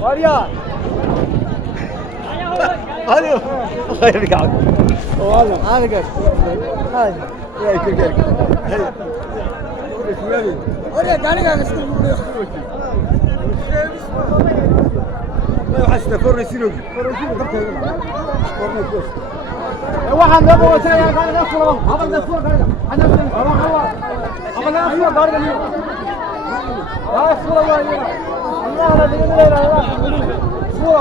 var ya. Hadi. Hayır bir kalk. Oğlum. Hadi gel. Hadi. Ya gel. Oraya gani gani sıkıntı vuruyor. حسنا فرسينو waxaan loo qabatay yaa gaari la furo habal la furo gaari ana soo habal la furo gaari yaa furo waa yaa Allah la diga leeyahay furo